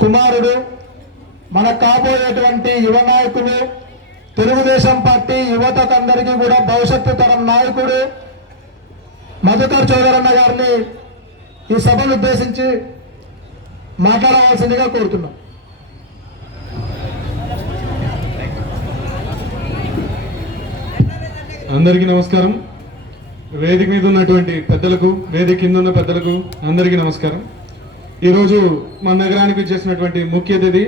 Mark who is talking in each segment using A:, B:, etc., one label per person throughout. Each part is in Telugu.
A: కుమారుడు మన కాబోయేటువంటి యువ నాయకులు తెలుగుదేశం పార్టీ యువతకందరికీ కూడా భవిష్యత్తు తరం నాయకుడు మధుకర్ చౌదరన్న గారిని ఈ సభను ఉద్దేశించి మాట్లాడవలసిందిగా కోరుతున్నాం.
B: అందరికీ నమస్కారం. వేదిక మీద ఉన్నటువంటి పెద్దలకు వేదిక కింద ఉన్న పెద్దలకు అందరికీ నమస్కారం. ఈరోజు మన నగరానికి వచ్చేసినటువంటి ముఖ్య అతిథి.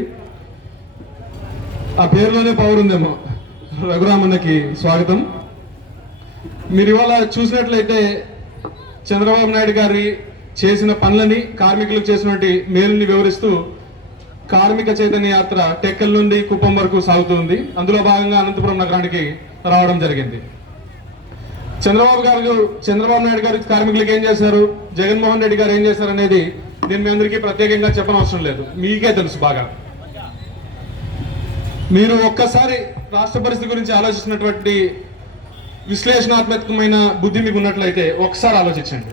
B: ఆ పేరులోనే పవర్ ఉందేమో. రఘురామన్నకి స్వాగతం. మీరు ఇవాళ చూసినట్లయితే చంద్రబాబు నాయుడు గారి చేసిన పనులని కార్మికులకు చేసినటువంటి మేలుని వివరిస్తూ కార్మిక చైతన్య యాత్ర టెక్కల్ నుండి కుప్పం వరకు సాగుతుంది అందులో భాగంగా అనంతపురం నగరానికి రావడం జరిగింది. చంద్రబాబు గారు చంద్రబాబు నాయుడు గారు కార్మికులకు ఏం చేశారు? జగన్మోహన్ రెడ్డి గారు ఏం చేశారు అనేది నేను మీ అందరికీ ప్రత్యేకంగా చెప్పనవసరం లేదు. మీకే తెలుసు బాగా. మీరు ఒక్కసారి రాష్ట్ర పరిస్థితి గురించి ఆలోచించినటువంటి విశ్లేషణాత్మకమైన బుద్ధి మీకు ఉన్నట్లయితే ఒకసారి ఆలోచించండి.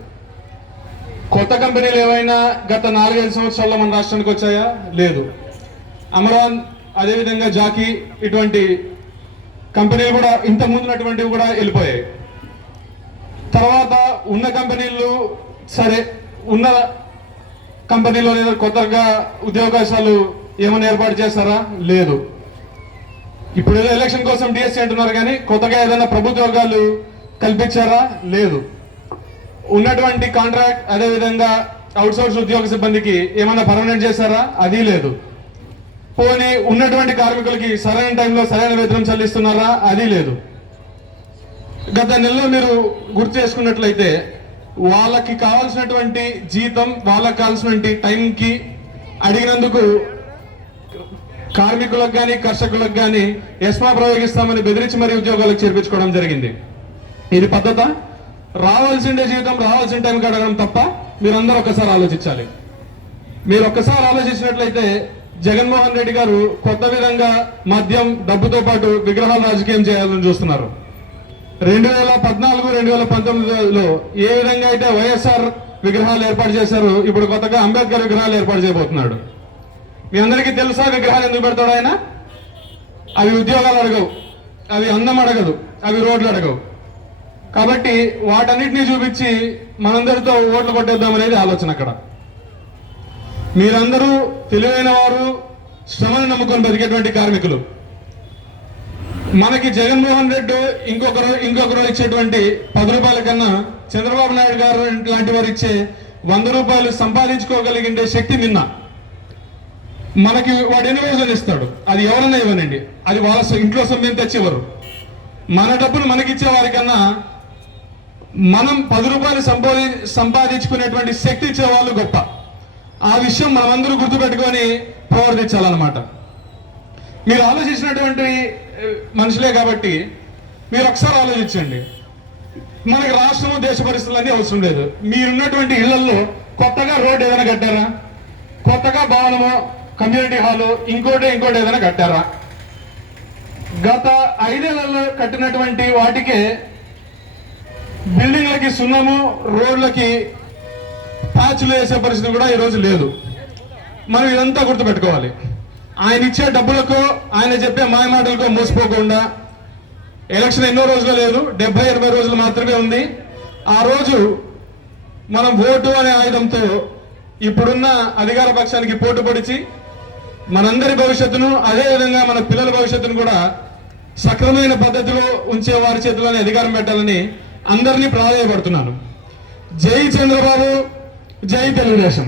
B: కొత్త కంపెనీలు ఏవైనా గత నాలుగైదు సంవత్సరాల్లో మన రాష్ట్రానికి వచ్చాయా? లేదు. అమరాన్ అదేవిధంగా జాకీ ఇటువంటి కంపెనీలు కూడా ఇంత ముందున్నటువంటివి కూడా వెళ్ళిపోయాయి. తర్వాత ఉన్న కంపెనీలు సరే ఉన్న కంపెనీలో ఏదో కొత్తగా ఉద్యోగాశాలు ఏమైనా ఏర్పాటు చేస్తారా లేదు. ఇప్పుడు ఏదో ఎలక్షన్ కోసం డిఎస్సీ అంటున్నారు కానీ కొత్తగా ఏదైనా ప్రభుత్వోద్యోగాలు కల్పించారా? లేదు. ఉన్నటువంటి కాంట్రాక్ట్ అదేవిధంగా అవుట్సోర్స్ ఉద్యోగ సిబ్బందికి ఏమైనా పర్మనెంట్ చేశారా? అది లేదు. పోనీ ఉన్నటువంటి కార్మికులకి సరైన టైంలో సరైన వేతనం చెల్లిస్తున్నారా? అది లేదు. గత నెలలో మీరు గుర్తు చేసుకున్నట్లయితే వాళ్ళకి కావాల్సినటువంటి జీతం వాళ్ళకి కావాల్సినటువంటి టైంకి అడిగినందుకు కార్మికులకు కానీ కర్షకులకు కానీ ఎస్మా ప్రయోగిస్తామని బెదిరించి మరి ఉద్యోగాలకు చేర్పించుకోవడం జరిగింది. ఇది పద్ధత? రావాల్సిండే జీవితం రావాల్సిన టైంకి అడగడం తప్ప మీరందరూ ఒక్కసారి ఆలోచించాలి. మీరు ఒక్కసారి ఆలోచించినట్లయితే జగన్మోహన్ రెడ్డి గారు కొత్త విధంగా మద్యం డబ్బుతో పాటు విగ్రహాలు రాజకీయం చేయాలని చూస్తున్నారు. రెండు వేల పద్నాలుగు రెండు వేల పంతొమ్మిదిలో ఏ విధంగా అయితే వైఎస్ఆర్ విగ్రహాలు ఏర్పాటు చేశారో ఇప్పుడు కొత్తగా అంబేద్కర్ విగ్రహాలు ఏర్పాటు చేయబోతున్నాడు. మీ అందరికీ తెలుసా విగ్రహాలు ఎందుకు పెడతాడు ఆయన? అవి ఉద్యోగాలు అడగవు అవి అందం అడగదు అవి రోడ్లు అడగవు. కాబట్టి వాటన్నిటిని చూపించి మనందరితో ఓట్లు కొట్టేద్దాం అనేది ఆలోచన అక్కడ. మీరందరూ తెలివైన వారు శ్రమను నమ్ముకొని బతికేటువంటి కార్మికులు. మనకి జగన్మోహన్ రెడ్డి ఇంకొకరు ఇంకొకరు ఇచ్చేటువంటి పది రూపాయల కన్నా చంద్రబాబు నాయుడు గారు లాంటి వారు ఇచ్చే వంద రూపాయలు సంపాదించుకోగలిగే శక్తి నిన్న. మనకి వాడు ఎన్ని రోజులు ఇస్తాడు? అది ఎవరన్నా ఇవ్వనండి. అది వాళ్ళ ఇంట్లో సొమ్యం తెచ్చేవారు మన డబ్బులు మనకిచ్చే వారికన్నా మనం పది రూపాయలు సంపాది సంపాదించుకునేటువంటి శక్తి ఇచ్చే వాళ్ళు గొప్ప. ఆ విషయం మనమందరూ గుర్తుపెట్టుకొని ప్రవర్తించాలన్నమాట. మీరు ఆలోచించినటువంటి మనుషులే కాబట్టి మీరు ఒకసారి ఆలోచించండి. మనకి రాష్ట్రము దేశ పరిస్థితులన్నీ అవసరం లేదు. మీరున్నటువంటి ఇళ్ళలో కొత్తగా రోడ్డు ఏదైనా కట్టారా? కొత్తగా భవనము కమ్యూనిటీ హాలు ఇంకోటి ఇంకోటి ఏదైనా కట్టారా? గత ఐదేళ్ళలో కట్టినటువంటి వాటికే బిల్డింగ్లకి సున్నము రోడ్లకి ప్యాచ్లు వేసే పరిస్థితి కూడా ఈరోజు లేదు. మనం ఇదంతా గుర్తుపెట్టుకోవాలి. ఆయన ఇచ్చే డబ్బులకు ఆయన చెప్పే మాయ మాటలకు మోసపోకుండా ఎలక్షన్ ఎన్నో రోజులు లేదు డెబ్బై ఎనభై రోజులు మాత్రమే ఉంది. ఆ రోజు మనం ఓటు అనే ఆయుధంతో ఇప్పుడున్న అధికార పక్షానికి పోటు పొడిచి మనందరి భవిష్యత్తును అదేవిధంగా మన పిల్లల భవిష్యత్తును కూడా సక్రమైన పద్ధతిలో ఉంచే వారి చేతిలోనే అధికారం పెట్టాలని అందరినీ ప్రాధాన్యపడుతున్నాను జై చంద్రబాబు జై తెలుగుదేశం.